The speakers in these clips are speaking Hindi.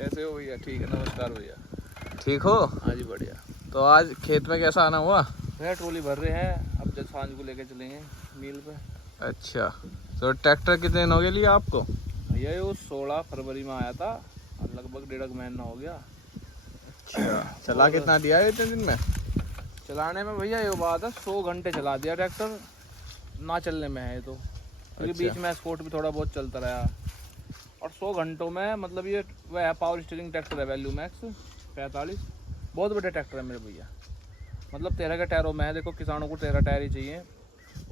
कैसे हो भैया? ठीक है, नमस्कार भैया। ठीक हो? हाँ जी बढ़िया। तो आज खेत में कैसा आना हुआ? भैया ट्रॉली भर रहे हैं, अब जब सांझ को लेके चलेंगे मिल पे। अच्छा, तो ट्रैक्टर कितने दिन हो गए लिया आपको? भैया ये 16 फरवरी में आया था और लगभग 1.5 महीना हो गया। अच्छा, चला कितना दिया है इतने दिन में? चलाने में भैया ये बात है 100 घंटे चला दिया ट्रैक्टर, ना चलने में है तो, क्योंकि बीच में स्पोर्ट भी थोड़ा बहुत चलता रहा। और 100 घंटों में मतलब ये वह है पावर स्टीयरिंग ट्रैक्टर है, वैल्यू मैक्स 45, बहुत बड़े ट्रैक्टर है मेरे भैया। मतलब 13 के टायरों में है, देखो किसानों को 13 टायर ही चाहिए।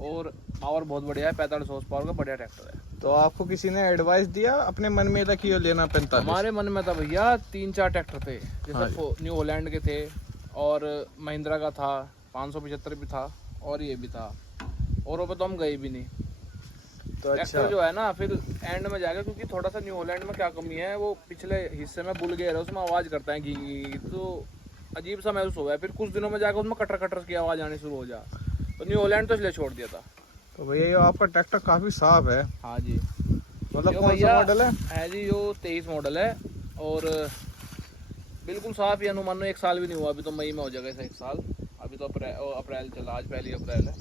और पावर बहुत बढ़िया है, 45 हॉर्स पावर का बढ़िया ट्रैक्टर है। तो आपको किसी ने एडवाइस दिया? अपने मन में था कि ये लेना 45? हमारे मन में था भैया 3-4 ट्रैक्टर थे, हाँ जैसे न्यू हॉलैंड के थे और महिंद्रा का था, 575 भी था और ये भी था, और वो तो हम गए भी नहीं। तो अच्छा, ट्रैक्टर जो है ना फिर एंड में जाएगा, क्योंकि थोड़ा सा न्यू हॉलैंड में क्या कमी है, वो पिछले हिस्से में बुल गया है, उसमें आवाज़ करता है घी, तो अजीब सा महसूस हुआ है। फिर कुछ दिनों में जाकर उसमें कटर कटर की आवाज़ आनी शुरू हो जा, तो न्यू हॉलैंड तो इसलिए छोड़ दिया था। तो भैया ये आपका ट्रैक्टर काफी साफ है। हाँ जी, मतलब कौन सा मॉडल है? जी यो 23 मॉडल है और बिल्कुल साफ ही, अनुमान 1 साल भी नहीं हुआ, अभी तो मई में हो जाएगा इसे 1 साल। अभी तो अप्रैल चला, आज 1 अप्रैल है।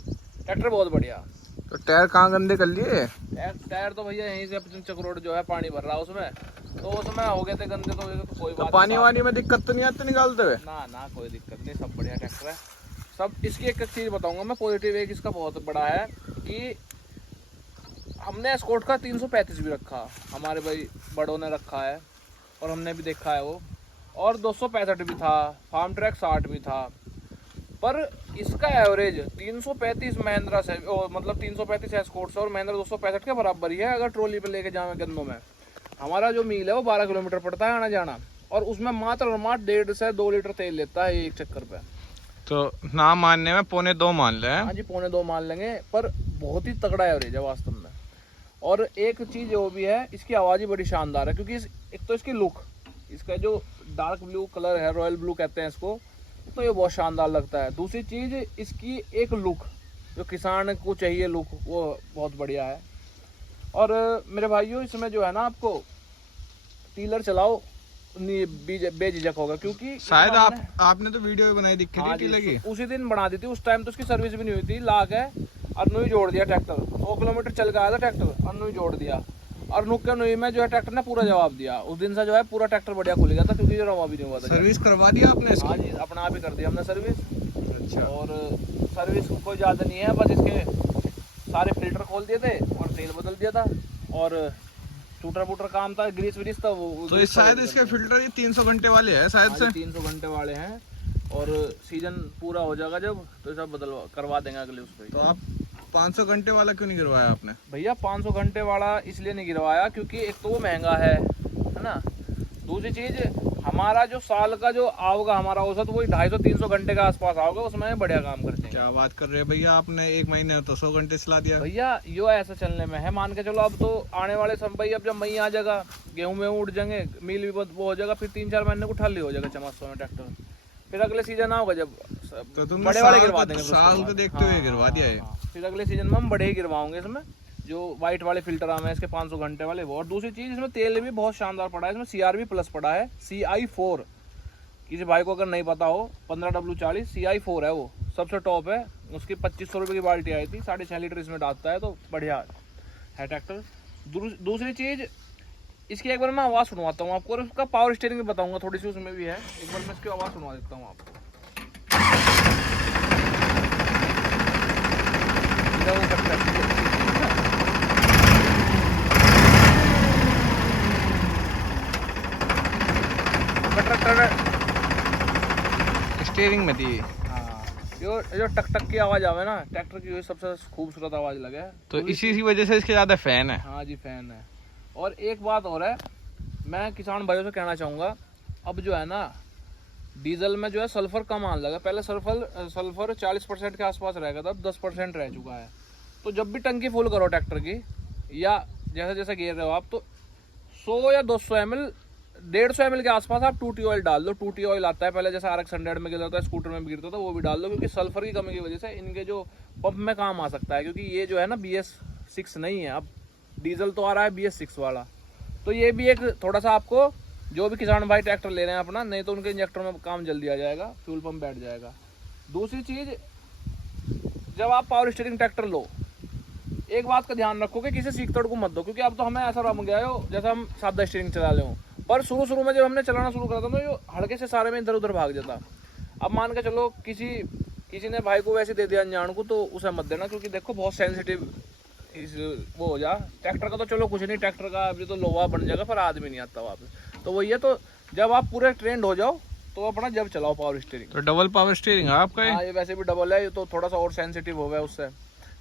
ट्रैक्टर बहुत बढ़िया। तो टायर कहाँ गंदे कर लिए? टायर तो भैया यहीं से अपने चक्रोड जो है पानी भर रहा है उसमें, तो उसमें हो गए थे गंदे, तो कोई बात पानी वानी में दिक्कत तो नहीं आती निकालते हुए? ना कोई दिक्कत नहीं, सब बढ़िया ट्रैक्टर है सब। इसकी एक चीज़ बताऊंगा मैं, पॉजिटिव एक इसका बहुत बड़ा है कि हमने एस्कॉर्ट का 335 भी रखा, हमारे भाई बड़ों ने रखा है और हमने भी देखा है वो, और 265 भी था, फार्म ट्रैक 60 भी था। पर इसका एवरेज 335 महिंद्रा से, मतलब 335 एस्कॉर्ट से और महिंद्रा 265 के बराबर ही है, अगर ट्रॉली पे लेके जावे गन्नों में। हमारा जो मील है वो 12 किलोमीटर पड़ता है आना जाना, और उसमें मात्र और मात्र 1.5 से 2 लीटर तेल लेता है एक चक्कर पे। तो ना मानने में 1.25 मान ले। हाँ जी, 1.25 मान लेंगे, पर बहुत ही तगड़ा एवरेज है वास्तव में। और एक चीज़ वो भी है, इसकी आवाज़ ही बड़ी शानदार है, क्योंकि एक तो इसकी लुक, इसका जो डार्क ब्लू कलर है, रॉयल ब्लू कहते हैं इसको, तो ये बहुत शानदार लगता है। दूसरी चीज़ इसकी एक लुक, जो किसान को चाहिए लुक, वो बहुत बढ़िया है। और मेरे भाइयों इसमें जो है ना, आपको टीलर चलाओ बेझिझक होगा, क्योंकि शायद आपने तो वीडियो भी बनाई दिखी थी टीलर की। उसी दिन बना दी थी, उस टाइम तो उसकी सर्विस भी नहीं हुई थी, ला के अरनू ही जोड़ दिया ट्रैक्टर। 100 किलोमीटर चल के आया था ट्रैक्टर, अरनू ही जोड़ दिया, और नुक के नुई में जो है ट्रैक्टर ने पूरा जवाब दिया। उस दिन से जो है पूरा ट्रैक्टर बढ़िया खुल गया था, क्योंकि जो रवा भी नहीं हुआ था। सर्विस करवा दिया आपने इसकी? हाँ जी, अपना आप ही कर दिया हमने सर्विस। अच्छा। और सर्विस कोई ज़्यादा नहीं है, बस इसके सारे फिल्टर खोल दिए थे और तेल बदल दिया था, और शूटर वूटर काम था, ग्रीस व्रीस था वो। तो शायद इसके फिल्टर ये 300 घंटे वाले हैं शायद से। 300 घंटे वाले हैं, और सीजन पूरा हो जाएगा जब, तो सब करवा देंगे अगले उस पर। तो आप 500 घंटे वाला क्यों नहीं करवाया आपने? भैया 500 घंटे वाला इसलिए नहीं गिरवाया, क्योंकि एक तो वो महंगा है ना। दूसरी चीज़, हमारा जो साल का जो आओगा हमारा औसत वही 250-300 घंटे के आसपास आओगा, उसमें बढ़िया काम करते हैं। क्या बात कर रहे हैं भैया, आपने 1 महीने में तो 100 घंटे चला दिया। भैया यो ऐसा चलने में है, मान के चलो अब तो आने वाले समय भाई, अब जब मई आ जाएगा, गेहूँ में उड़ जाएंगे, मील भी वो हो जाएगा, फिर 3-4 महीने को ठल्ली हो जाएगा चमत्सो में ट्रैक्टर। फिर अगले सीजन आओगे जब तो तुमने बड़े वाले गिरवा देंगे, साल को देखते हुए गिरवा दिया है। फिर अगले सीजन में हम बड़े ही गिरवाओगे इसमें, जो वाइट वाले फिल्टर आए हैं इसके 500 घंटे वाले वो। और दूसरी चीज़, इसमें तेल भी बहुत शानदार पड़ा है, इसमें CRV प्लस पड़ा है, CI4। किसी भाई को अगर नहीं पता हो, 15W40 CI4 है, वो सबसे टॉप है। उसकी 2500 रुपये की बाल्टी आई थी, 6.5 लीटर इसमें डालता है, तो बढ़िया है ट्रैक्टर। दूसरी चीज़, इसकी एक बार मैं आवाज़ सुनवाता हूँ आपको, और उसका पावर स्टीयरिंग भी बताऊँगा, थोड़ी सी उसमें भी है। एक बार मैं इसकी आवाज़ सुनवा देता हूँ आपको। स्टीयरिंग में थी। हाँ, जो टक टक की आवाज़ आवे ना ट्रैक्टर की, सबसे खूबसूरत आवाज़ लगे, तो इसी वजह से इसके ज़्यादा फैन है। हाँ जी, फैन है। और एक बात और है, मैं किसान भाइयों से कहना चाहूँगा, अब जो है ना डीजल में जो है सल्फर कम आने लगा। पहले सल्फर 40% के आसपास रहेगा था, अब 10% रह चुका है। तो जब भी टंकी फुल करो ट्रैक्टर की, या जैसे जैसे गिर रहे हो आप, तो 100 या 200 ml, 150 ml के आसपास आप 2T ऑयल डाल दो। 2T ऑयल आता है, पहले जैसे RX 100 में गिरता था, स्कूटर में भी गिरता था, वो भी डाल दो, क्योंकि सल्फर की कमी की वजह से इनके जो पंप में काम आ सकता है। क्योंकि ये जो है ना BS6 नहीं है, अब डीजल तो आ रहा है BS6 वाला, तो ये भी एक थोड़ा सा आपको जो भी किसान भाई ट्रैक्टर ले रहे हैं अपना, नहीं तो उनके इंजेक्टर में काम जल्दी आ जाएगा, फ्यूल पंप बैठ जाएगा। दूसरी चीज़, जब आप पावर स्टीयरिंग ट्रैक्टर लो, एक बात का ध्यान रखो कि किसी सीख तोड़ को मत दो, क्योंकि अब तो हमें ऐसा रम गया हो जैसा हम सादा स्टीयरिंग चला ले हो। पर शुरू में जब हमने चलाना शुरू करा था तो ये हड़के से सारे में इधर उधर भाग जाता। अब मान के चलो किसी ने भाई को वैसे दे दिया अनजान को, तो उसे मत देना, क्योंकि देखो बहुत सेंसिटिव वो हो जा। ट्रैक्टर का तो चलो कुछ नहीं, ट्रैक्टर का अभी तो लोहा बन जाएगा, पर आदमी नहीं आता वापस। तो वही है, तो जब आप पूरे ट्रेंड हो जाओ तो अपना जब चलाओ पावर स्टीयरिंग। तो डबल पावर स्टीयरिंग है आपका ये? हाँ, ये वैसे भी डबल है, ये तो थोड़ा सा और सेंसिटिव हो गया उससे,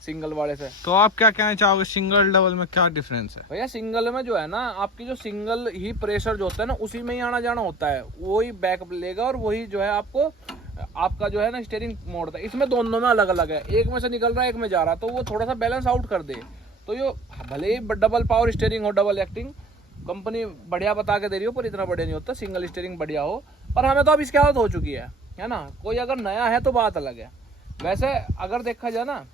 सिंगल वाले से। तो आप क्या कहना चाहोगे, सिंगल डबल में क्या डिफरेंस है? भैया सिंगल में जो है ना, आपकी जो सिंगल ही प्रेशर जो होता है ना, उसी में ही आना जाना होता है, वही बैक लेगा और वही जो है आपको आपका जो है ना स्टीयरिंग मोड़ता है। इसमें दोनों में अलग अलग है, एक में से निकल रहा है, एक में जा रहा है, तो वो थोड़ा सा बैलेंस आउट कर दे। तो ये भले ही डबल पावर स्टीयरिंग हो, डबल एक्टिंग, कंपनी बढ़िया बता के दे रही हो, पर इतना बढ़िया नहीं होता। सिंगल स्टीयरिंग बढ़िया हो, पर हमें तो अब इसकी आदत हो चुकी है ना। कोई अगर नया है तो बात अलग है। वैसे अगर देखा जाए ना,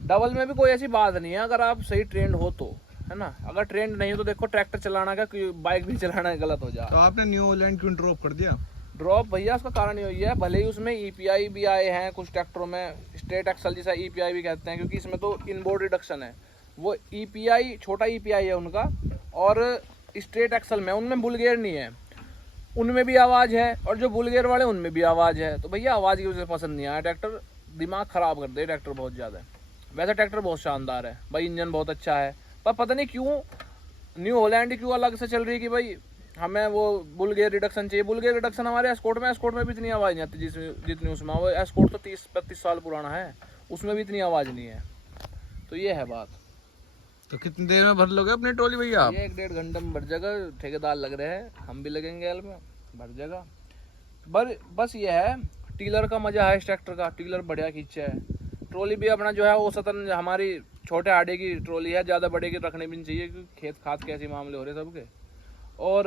डबल में भी कोई ऐसी बात नहीं है, अगर आप सही ट्रेंड हो तो, है ना। अगर ट्रेंड नहीं हो तो देखो, ट्रैक्टर चलाना का, बाइक भी चलाना गलत हो जाए। तो आपने न्यू हॉलैंड क्यों ड्रॉप कर दिया? ड्रॉप भैया उसका कारण यही है, भले ही उसमें EPI भी आए हैं कुछ ट्रैक्टरों में, स्ट्रेट एक्सल जैसा EPI भी कहते हैं, क्योंकि इसमें तो इनबोर्ड रिडक्शन है। वो EPI छोटा EPI है उनका, और स्ट्रेट एक्सल में उनमें बुलगेयर नहीं है, उनमें भी आवाज़ है, और जो बुलगेयर वाले उनमें भी आवाज़ है। तो भैया आवाज़ की वजह से पसंद नहीं आया ट्रैक्टर, दिमाग ख़राब कर दे ट्रैक्टर बहुत ज़्यादा। वैसे ट्रैक्टर बहुत शानदार है भाई, इंजन बहुत अच्छा है, पर पता नहीं क्यों न्यू हॉलैंड क्यों अलग से चल रही है कि भाई हमें वो बुलगेयर रिडक्शन चाहिए। बुलगेयर रिडक्शन हमारे एस्कॉर्ट में भी इतनी आवाज़ नहीं आती जितनी उसमें। वो एस्कॉर्ट तो 30-35 साल पुराना है, उसमें भी इतनी आवाज़ नहीं है। तो ये है बात। तो कितनी देर में भर लोगे अपनी ट्रॉली भैया आप? ये 1-1.5 घंटे में भर जाएगा, ठेकेदार लग रहे हैं, हम भी लगेंगे एल में, भर जाएगा। बस ये है, टीलर का मज़ा है इस ट्रैक्टर का, टीलर बढ़िया खींचा है। ट्रॉली भी अपना जो है औसतन हमारी छोटे आड़े की ट्रॉली है, ज़्यादा बड़े की रखनी भी नहीं चाहिए, क्योंकि खेत खाद के ऐसे मामले हो रहे सबके। और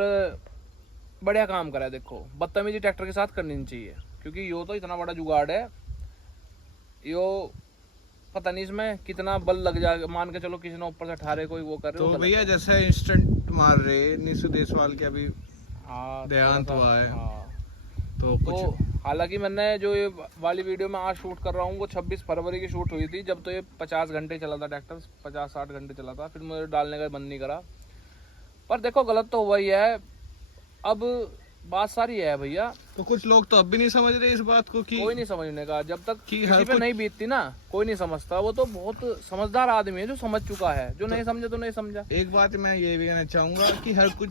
बढ़िया काम करा है। देखो, बदतमीजी ट्रैक्टर के साथ करनी नहीं चाहिए, क्योंकि यो तो इतना बड़ा जुगाड़ है, यो पता नहीं इसमें कितना बल लग जाएगा। मान के चलो किसी ने ऊपर से ठारे कोई वो कर रहे हो, तो भैया जैसे इंस्टेंट मार रहे नीसू देशवाल के अभी हाँ देहांत हुआ है, हाँ। तो कुछ हालांकि मैंने जो ये वाली वीडियो में आज शूट कर रहा हूँ वो 26 फरवरी की शूट हुई थी, जब तो ये 50 घंटे चला था ट्रैक्टर, 50-60 घंटे चला था, फिर मुझे डालने का मन नहीं करा। पर देखो गलत तो हुआ ही है, अब बात सारी है भैया। तो कुछ लोग तो अब भी नहीं समझ रहे इस बात को कि कोई नहीं समझने का, जब तक कि किसी पे नहीं बीतती ना कोई नहीं समझता। वो तो बहुत समझदार आदमी है जो समझ चुका है, जो नहीं समझा तो नहीं समझा। एक बात मैं ये भी कहना चाहूंगा कि हर कुछ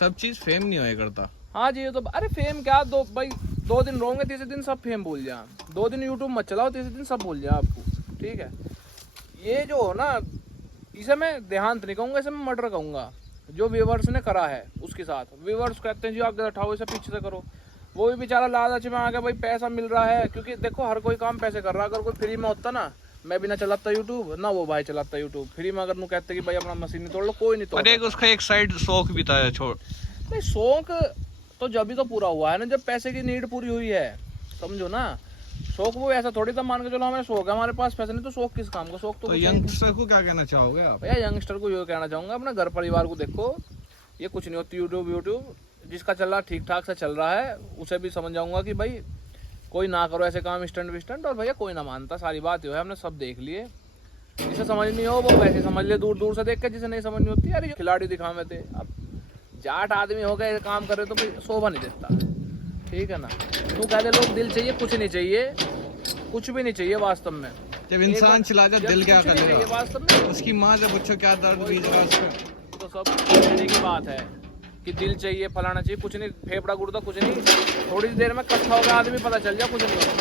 सब चीज फेम नहीं होया करता। हाँ जी, ये तो अरे फेम क्या, 2 दिन रोंगे, तीसरे दिन सब फेम भूल जा। 2 दिन यूट्यूब मत चलाओ, तीसरे दिन सब भूल जा आपको, ठीक है। ये जो हो ना, इसे मैं देहांत नहीं कहूँगा, इसे मैं मर्डर कहूँगा। जो व्यूवर्स ने करा है उसके साथ, व्यूवर्स कहते हैं जी आगे उठाओ, इसे पीछे से करो, वो भी बेचारा लालच में आ गया, भाई पैसा मिल रहा है। क्योंकि देखो हर कोई काम पैसे कर रहा है। अगर कोई फ्री में होता ना, मैं भी ना चलाता यूट्यूब, ना वो भाई चलाता यूट्यूब फ्री में। अगर नु कहते कि भाई अपना मशीन नहीं तोड़ लो, कोई नहीं तोड़। एक उसका एक साइड शौक भी था, छोड़ नहीं, शौक तो जब भी तो पूरा हुआ है ना, जब पैसे की नीड पूरी हुई है, समझो ना। शौक वो ऐसा थोड़ी था, मान के चलो हमें शौक है, हमारे पास पैसे नहीं तो शौक किस काम का। शौक तो यंगस्टर को क्या कहना चाहोगे आप? भैया यंगस्टर को ये कहना चाहूँगा, अपना घर परिवार को देखो, ये कुछ नहीं होती यूट्यूब जिसका चल रहा ठीक ठाक से चल रहा है, उसे भी समझाऊंगा कि भाई कोई ना करो ऐसे काम स्टंट। और भैया कोई ना मानता, सारी बात ये है, हमने सब देख लिए। जिसे समझ नहीं हो वो वैसे समझ ले, दूर दूर से देख के। जिसे नहीं समझ नहीं होती, यार ये खिलाड़ी दिखावे थे। अब जाट आदमी हो गए काम कर रहे तो भाई शोभा नहीं देता, ठीक है ना। तू कहते लोग दिल चाहिए, कुछ नहीं चाहिए, कुछ भी नहीं चाहिए वास्तव में। जब इंसान चला जाए दिल क्या करेगा वास्तव में? उसकी माँ से पूछो क्या दर्द बीज रहा उसका। तो सब कहने की बात है कि दिल चाहिए, फलाना चाहिए, कुछ नहीं, फेफड़ा गुर्दा कुछ नहीं, थोड़ी देर में इकट्ठा हो गया आदमी, पता चल जाए कुछ नहीं होता।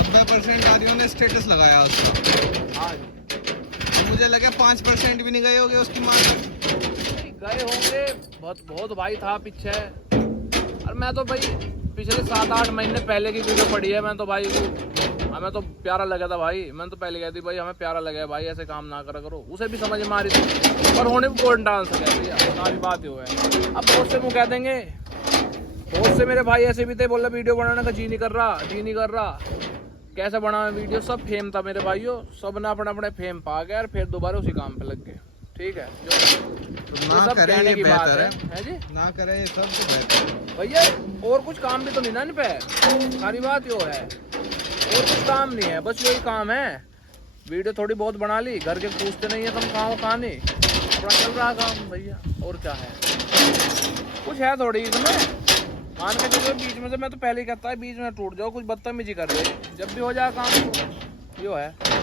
90% आदमियों ने स्टेटस लगाया उसका। हाँ, मुझे लगा 5% भी नहीं गए होंगे उसकी माँ तक। गए होंगे, बहुत भाई था पीछे। और मैं तो भाई पिछले 7-8 महीने पहले की वीडियो पड़ी है, मैं तो भाई हमें तो प्यारा लगा था भाई। मैंने तो पहले कहती भाई हमें प्यारा लगा है भाई, ऐसे काम ना करा करो। उसे भी समझ में आ रही थी, पर होने भी कोई डांस है भैया, सारी बात ही है। अब बहुत से मुँह कह देंगे, बहुत से मेरे भाई ऐसे भी थे, बोला वीडियो बनाने का जी नहीं कर रहा। कैसे बना वीडियो, सब फेम था मेरे भाइयों, सब ने अपने अपने फेम पा गए और फिर दोबारा उसी काम पे लग गए। ठीक है, जो तो ये ना सब करे कहने ये की बात बेहतर है, है, है जी ना करे ये सब तो बेहतर है। भैया। और कुछ काम भी तो नहीं ना इन पे, सारी बात यो है, और कुछ काम नहीं है, बस यही काम है। वीडियो थोड़ी बहुत बना ली, घर के पूछते नहीं है तुम कहाँ कहाँ नहीं, अपना चल रहा काम भैया, और क्या है, कुछ है थोड़ी इसमें। मान के चलो बीच में से, मैं तो पहले ही कहता है बीच में टूट जाओ, कुछ बदतमीजी कर रहे, जब भी हो जाए काम तो यो है।